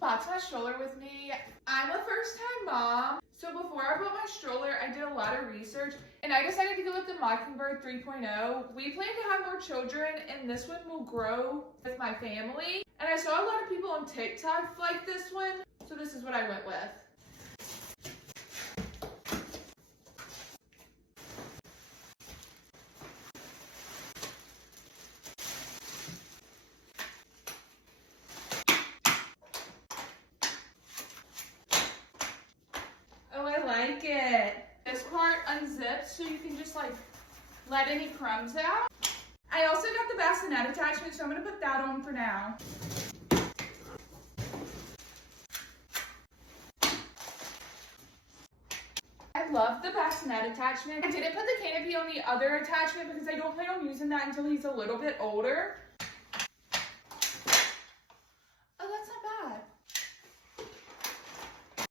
Bought my stroller with me. I'm a first-time mom, so before I bought my stroller, I did a lot of research, and I decided to go with the Mockingbird 3.0. We plan to have more children, and this one will grow with my family. And I saw a lot of people on TikTok like this one, so this is what I went with. Oh, I like it. This part unzips so you can just like let any crumbs out. I also got the bassinet attachment, so I'm gonna put that on for now. I love the bassinet attachment. I didn't put the canopy on the other attachment because I don't plan on using that until he's a little bit older.